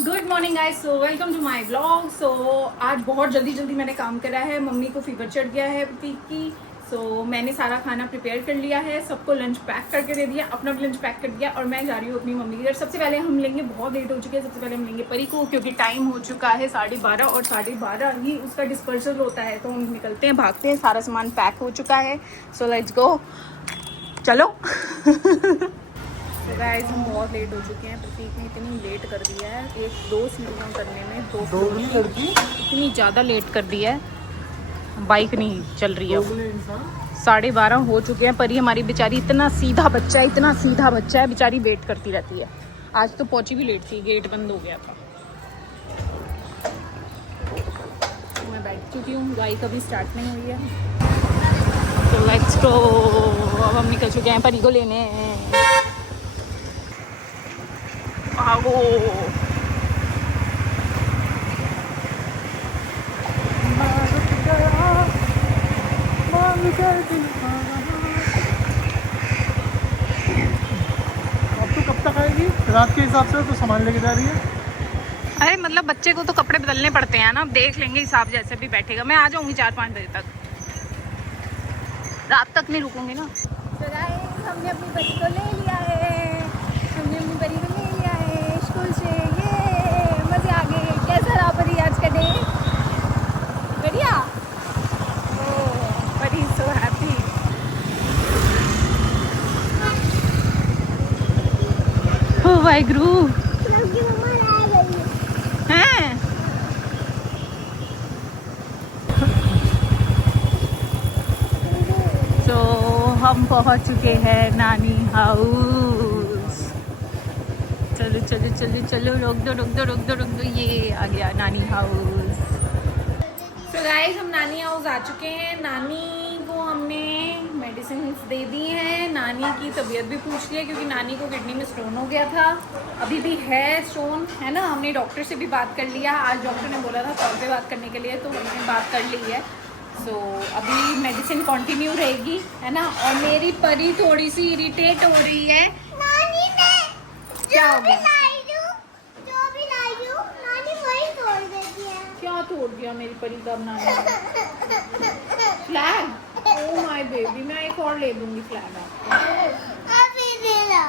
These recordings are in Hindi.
Good morning guys, so welcome to my blog. So आज बहुत जल्दी मैंने काम करा है। मम्मी को फीवर चढ़ गया है प्रतीक की। सो मैंने सारा खाना प्रिपेयर कर लिया है, सबको लंच पैक करके दे दिया, अपना भी लंच पैक कर दिया और मैं जा रही हूँ अपनी मम्मी की घर। सबसे पहले हम लेंगे, बहुत लेट हो चुके हैं, सबसे पहले हम लेंगे परी को क्योंकि टाइम हो चुका है 12:30 और 12:30 ही उसका डिस्पर्सल होता है। तो हम निकलते हैं, भागते हैं, सारा सामान पैक हो चुका है। सो लेट्स गो, चलो। गाइस हम बहुत लेट हो चुके हैं। प्रतीक ने इतनी लेट कर दिया है, 1-2 सीढ़ियाँ करने में, दो लड़की इतनी ज़्यादा लेट कर दिया है, बाइक नहीं चल रही है। 12:30 हो चुके हैं। परी हमारी बेचारी इतना सीधा बच्चा है, बेचारी वेट करती रहती है। आज तो पहुंची भी लेट थी, गेट बंद हो गया था। मैं बैठ चुकी हूँ, बाइक अभी स्टार्ट नहीं हुई है। तो लेट्स गो, अब हम निकल चुके हैं परी को लेने। आओ अब तो कब तक आएगी? रात के हिसाब से तो सामान लेके जा रही है। अरे मतलब बच्चे को तो कपड़े बदलने पड़ते हैं ना, देख लेंगे हिसाब, जैसे भी बैठेगा। मैं आ जाऊंगी 4-5 बजे तक, रात तक नहीं रुकूंगी ना। तो गाइस हमने अपनी बड़ी को ले लिया है, स्कूल से। ये मजे आ गए। कैसा रहा परी आज का डे? बढ़िया। परी सो हैप्पी। ओ वाहिगुरु हैं। तो हम पहुंच चुके हैं नानी हाउस। चलो चलो चलो चलो, रोक दो, ये आ गया नानी हाउस। तो गाइस हम नानी हाउस आ चुके हैं। नानी को हमने मेडिसिन दे दी हैं, नानी की तबीयत भी पूछ ली है क्योंकि नानी को किडनी में स्टोन हो गया था, अभी भी है स्टोन, है ना। हमने डॉक्टर से भी बात कर लिया, आज डॉक्टर ने बोला था कॉल पे बात करने के लिए, तो हमने बात कर ली है। सो अभी मेडिसिन कंटिन्यू रहेगी, है ना। और मेरी परी थोड़ी सी इरिटेट हो रही है। नानी ने क्या जो हो भी गया? लाई हूँ, नानी वही तोड़ देती है। क्या तोड़ दिया मेरी परी का नानी? फ्लैग? ओह माय बेबी, मैं एक और ले दूंगी फ्लैग आपको। अभी दे लो।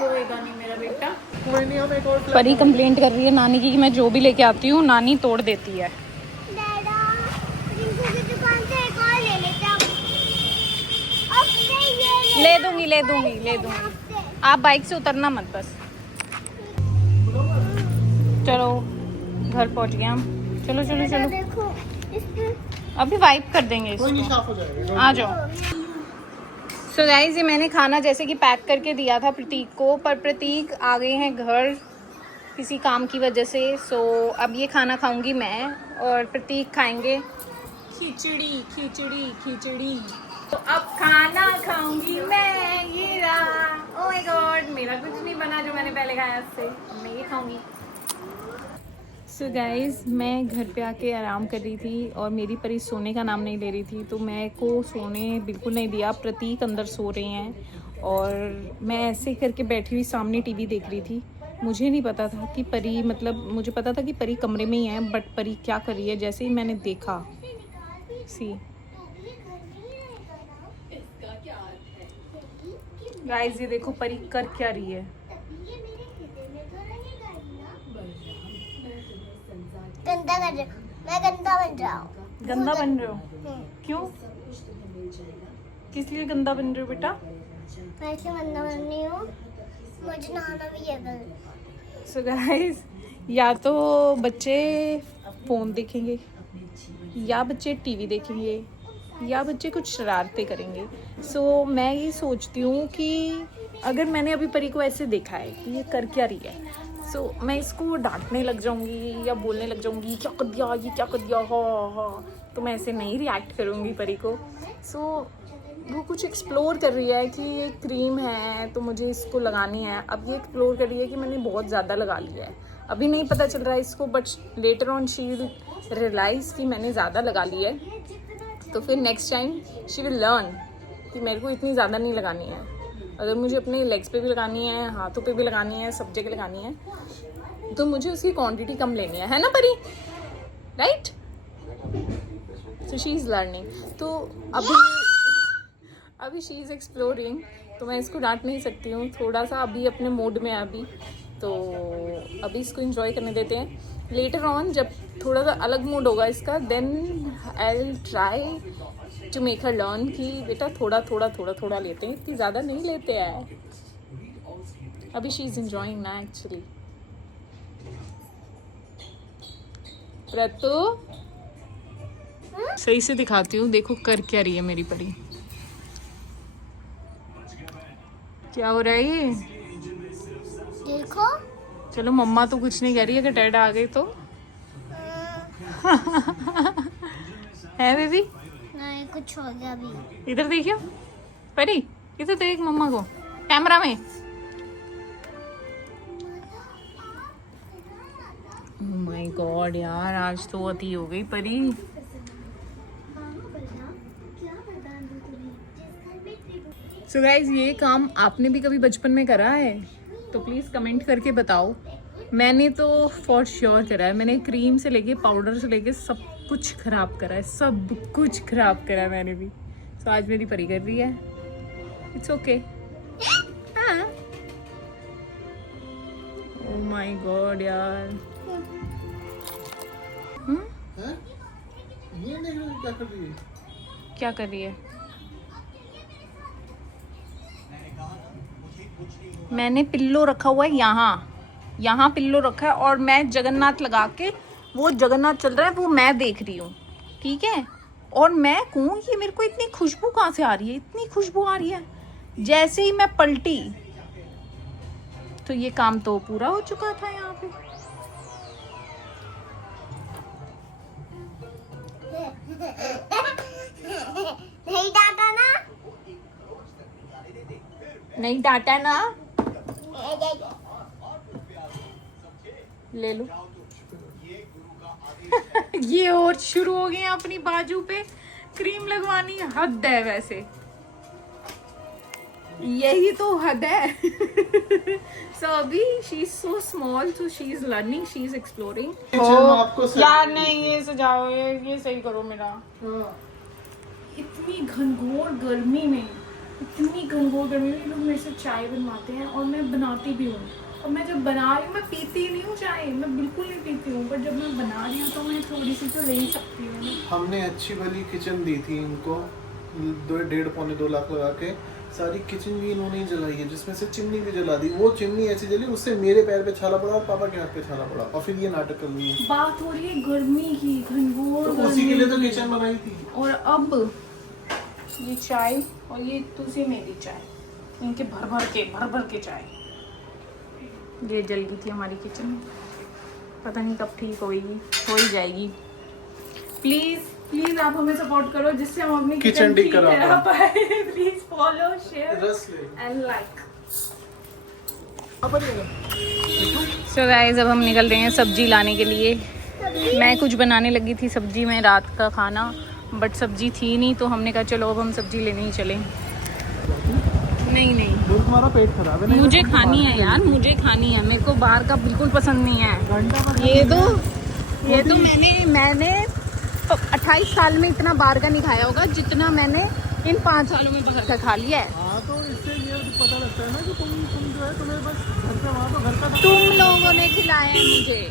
रोएगा नहीं मेरा बेटा। कोई नहीं, हम एक और परी कंप्लेंट कर रही है नानी की कि मैं जो भी लेके आती हूँ नानी तोड़ देती है। दादा, रिंकू की दुकान से एक और ले लेते हैं। अब से ये ले दूंगी। आप बाइक से उतरना मत बस। चलो घर पहुंच गए हम। चलो देखो इस पे अभी वाइप कर देंगे कोई नहीं, इसको। साफ हो जाएगा। आ जाओ। सो गाइस ये मैंने खाना जैसे कि पैक करके दिया था प्रतीक को, पर प्रतीक आ गए हैं घर किसी काम की वजह से। सो अब ये खाना खाऊंगी मैं और प्रतीक खाएंगे खिचड़ी। तो अब खाना खाऊंगी मैं। ये रहा, ओह माय गॉड, मेरा कुछ नहीं बना जो मैंने पहले खाया उससे, मैं ये खाऊंगी। सो गाइज मैं घर पे आके आराम कर रही थी और मेरी परी सोने का नाम नहीं ले रही थी, तो मैं को सोने बिल्कुल नहीं दिया। प्रतीक अंदर सो रहे हैं और मैं ऐसे करके बैठी हुई सामने टीवी देख रही थी। मुझे नहीं पता था कि परी, मतलब मुझे पता था कि परी कमरे में ही है, बट परी क्या कर रही है जैसे ही मैंने देखा, सी गाइज ये देखो परी कर क्या रही है। गंदा कर रही हूँ, मैं गंदा बन रहा हूँ। गंदा बन रहे हो? क्यों? किस लिए गंदा बन रहे हो बेटा? मैं इसलिए गंदा बन रही हूँ, मुझे नहाना भी है कल। सो गाइस या तो बच्चे फ़ोन देखेंगे, या बच्चे टीवी देखेंगे, या बच्चे कुछ शरारतें करेंगे। सो मैं ये सोचती हूँ कि अगर मैंने अभी परी को ऐसे देखा है कि ये कर क्या रही है, सो मैं इसको डांटने लग जाऊँगी या बोलने लग जाऊँगी क्या कर दिया, ये क्या कर दिया, हाँ, तो मैं ऐसे नहीं रिएक्ट करूँगी परी को। सो वो कुछ एक्सप्लोर कर रही है कि ये क्रीम है तो मुझे इसको लगानी है। अब ये एक्सप्लोर कर रही है कि मैंने बहुत ज़्यादा लगा लिया है, अभी नहीं पता चल रहा है इसको, but later on she will realise कि मैंने ज़्यादा लगा लिया है। तो फिर next time she will learn कि मेरे को इतनी ज़्यादा नहीं लगानी है। अगर मुझे अपने लेग्स पे भी लगानी है, हाथों पे भी लगानी है, सब जगह लगानी है, तो मुझे उसकी क्वांटिटी कम लेनी है ना परी, right? So she is learning. तो अभी शी इज़ एक्सप्लोरिंग, तो मैं इसको डांट नहीं सकती हूँ। थोड़ा सा अभी अपने मूड में है अभी, तो अभी इसको एंजॉय करने देते हैं। लेटर ऑन जब थोड़ा सा अलग मूड होगा इसका, then I will try to make her learn कि बेटा थोड़ा थोड़ा थोड़ा थोड़ा लेते हैं, इतनी ज़्यादा नहीं लेते हैं। अभी शी इज़ एंजॉइंग ना एक्चुअली। रत्तू सही से दिखाती हूँ, देखो कर क्या रही है मेरी परी। क्या हो रहा है ये? देखो चलो मम्मा तो कुछ नहीं कह रही है कि डैड आ गए तो है बेबी। नहीं, कुछ हो गया अभी। इधर देखियो परी, इधर देख मम्मा को कैमरा में। ओह माय गॉड यार, आज तो अति हो गई परी। सो गाइज, ये काम आपने भी कभी बचपन में करा है तो प्लीज़ कमेंट करके बताओ। मैंने तो फॉर श्योर करा है। मैंने क्रीम से लेके पाउडर से लेके सब कुछ खराब करा है, सब कुछ खराब करा है मैंने भी। तो आज मेरी परी कर रही है, it's okay. Oh my God यार। ये नहीं क्या कर रही है? क्या कर रही है? मैंने पिल्लो रखा हुआ है यहाँ पिल्लो रखा है, और मैं जगन्नाथ लगा के, वो जगन्नाथ चल रहा है, वो मैं देख रही हूँ, ठीक है? और मैं कहूँ ये मेरे को इतनी खुशबू कहाँ से आ रही है, इतनी खुशबू आ रही है। जैसे ही मैं पलटी तो ये काम तो पूरा हो चुका था यहाँ पे। नहीं डांटा ना, नहीं डांटा ना, ले लो। ये और शुरू हो गए अपनी बाजू पे क्रीम लगवानी, हद है वैसे, यही तो हद है। सो अभी she is so small, so she is learning, she is exploring. यार नहीं, ये सजाओ, ये सही करो मेरा। इतनी घनघोर गर्मी में, लोग मेरे से चाय बनवाते हैं और मैं बनाती भी हूँ। और मैं जब बना रही हूँ, मैं पीती नहीं हूँ चाय, मैं बिल्कुल नहीं पीती हूँ, पर जब मैं बना रही हूँ तो मैं थोड़ी सी तो ले ही सकती हूँ। हमने अच्छी वाली किचन दी थी इनको, 1.5-2 लाख लगा के। सारी किचन भी इन्होंने ही जलाई है, जिसमें से चिमनी भी जला दी। वो चिमनी ऐसी जली, उससे मेरे पैर पे छाला पड़ा और पापा के हाथ पे छाला पड़ा, और फिर ये नाटक कर रही है। बात हो रही है गर्मी की, घनघोर तो उसी के लिए तो किचन बनाई थी। और अब ये चाय, और ये तुझे मेरी चाय, इनके भर भर के चाय। ये जल गई थी हमारी किचन, पता नहीं कब ठीक होगी, हो ही जाएगी। प्लीज आप हमें सपोर्ट करो, जिससे हम अपनी किचन ठीक करा पाए। Please follow, share and like. So guys, अब हम निकल रहे हैं सब्जी लाने के लिए। मैं कुछ बनाने लगी थी सब्जी में, रात का खाना, बट सब्जी थी नहीं, तो हमने कहा चलो अब हम सब्जी लेने ही चलें। नहीं, तुम्हारा पेट खराब है। मुझे खानी है यार, मुझे खानी है, मेरे को बाहर का बिल्कुल पसंद नहीं है। ये तो मैंने 28 साल में इतना बाहर का नहीं खाया होगा जितना मैंने इन 5 सालों में बाहर का खा लिया है। हाँ, तो इससे ये पता लगता है ना कि तुम जो है, तुम्हें बस घर पे वहाँ तो घर का तुम लोगों ने खिलाया है मुझे,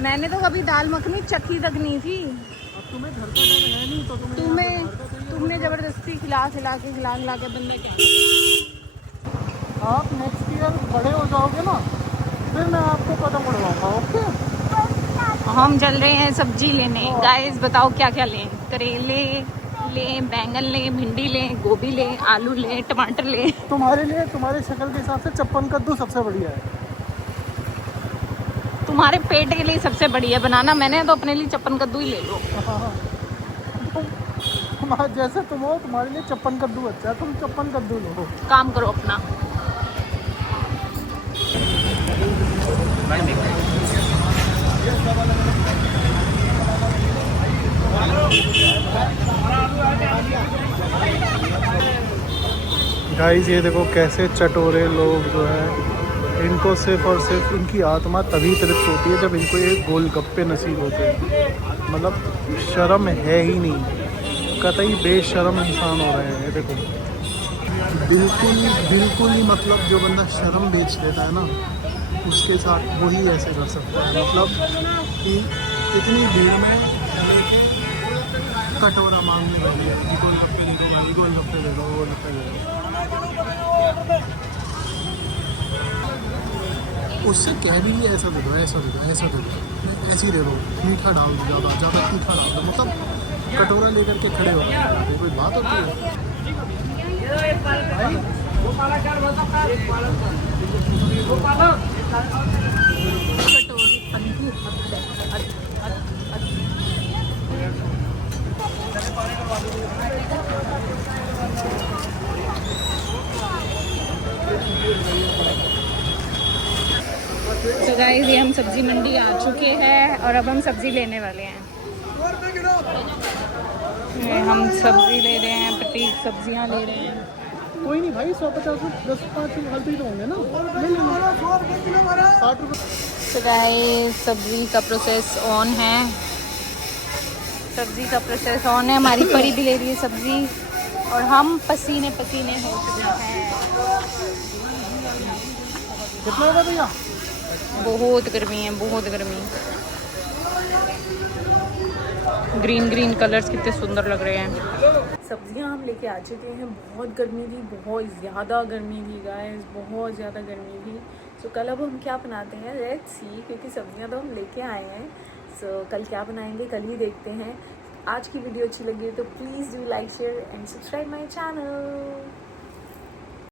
मैंने तो कभी दाल मखनी चखी तक नहीं थी। अब तुम्हें घर का डर है नहीं, तो तुमने जबरदस्ती खिला के बंदा क्या। आप नेक्स्ट ईयर बड़े हो जाओगे ना, फिर मैं आपको कदम बढ़वाऊंगा। ओके, हम चल रहे हैं सब्जी लेने। गाइस बताओ क्या क्या लें? करेले लें, बैंगन लें, भिंडी लें, गोभी लें, आलू लें, टमाटर लें। तुम्हारे लिए, तुम्हारे शक्ल के हिसाब से चप्पन कद्दू सबसे बढ़िया है। तुम्हारे पेट के लिए सबसे बढ़िया बनाना, मैंने तो अपने लिए चप्पन कद्दू ही ले लो। जैसे तुम हो, तुम्हारे लिए चप्पन कद्दू अच्छा है, तुम चप्पन कद्दू लो। काम करो अपना। गाइस, ये देखो कैसे चटोरे लोग जो है इनको सिर्फ और सिर्फ इनकी आत्मा तभी तृप्त होती है जब इनको ये गोलगप्पे नसीब होते हैं। मतलब शर्म है ही नहीं, कतई बेशर्म इंसान हो रहे हैं। ये देखो, बिल्कुल ही मतलब जो बंदा शर्म बेच लेता है ना, उसके साथ वही ऐसे कर सकता है। मतलब कि इतनी भीड़ में लेके कटोरा मांगने लगी है कि गोलगप्पे दे दो भाई, गोलगप्पे दे दो, गोलगप्पे दे दो। उससे कह भी दिया ऐसा दे दो, ऐसा दे दो, ऐसा दे दो, ऐसी दे दो, मीठा डाल दो, ज़्यादा तीखा डाल दो। मतलब कटोरा लेकर के खड़े हो गए, ये कोई बात होती है? तो गाइस ये हम सब्जी मंडी आ चुके हैं और अब हम सब्जी लेने वाले हैं। ये हम सब्जी ले रहे हैं, प्रतीक सब्जियां ले रहे हैं। कोई नहीं भाई, 150 10 5 हल्दी तो होंगे ना, ले लेना 60 रुपये। तो गाइस सब्जी का प्रोसेस ऑन है, सब्जी का प्रोसेस ऑन है। हमारी परी भी ले रही है सब्जी और हम पसीने पसीने हो चुके हैं। कितना होगा भैया? बहुत गर्मी है, बहुत गर्मी। ग्रीन ग्रीन कलर्स कितने सुंदर लग रहे हैं। सब्जियां हम लेके आ चुके हैं। बहुत गर्मी थी, बहुत ज़्यादा गर्मी थी गाइस, बहुत ज़्यादा गर्मी थी। सो कल अब हम क्या बनाते हैं, लेट्स सी, क्योंकि सब्जियां तो हम लेके आए हैं। सो कल क्या बनाएंगे कल ही देखते हैं। आज की वीडियो अच्छी लगी तो please do like share and subscribe my channel.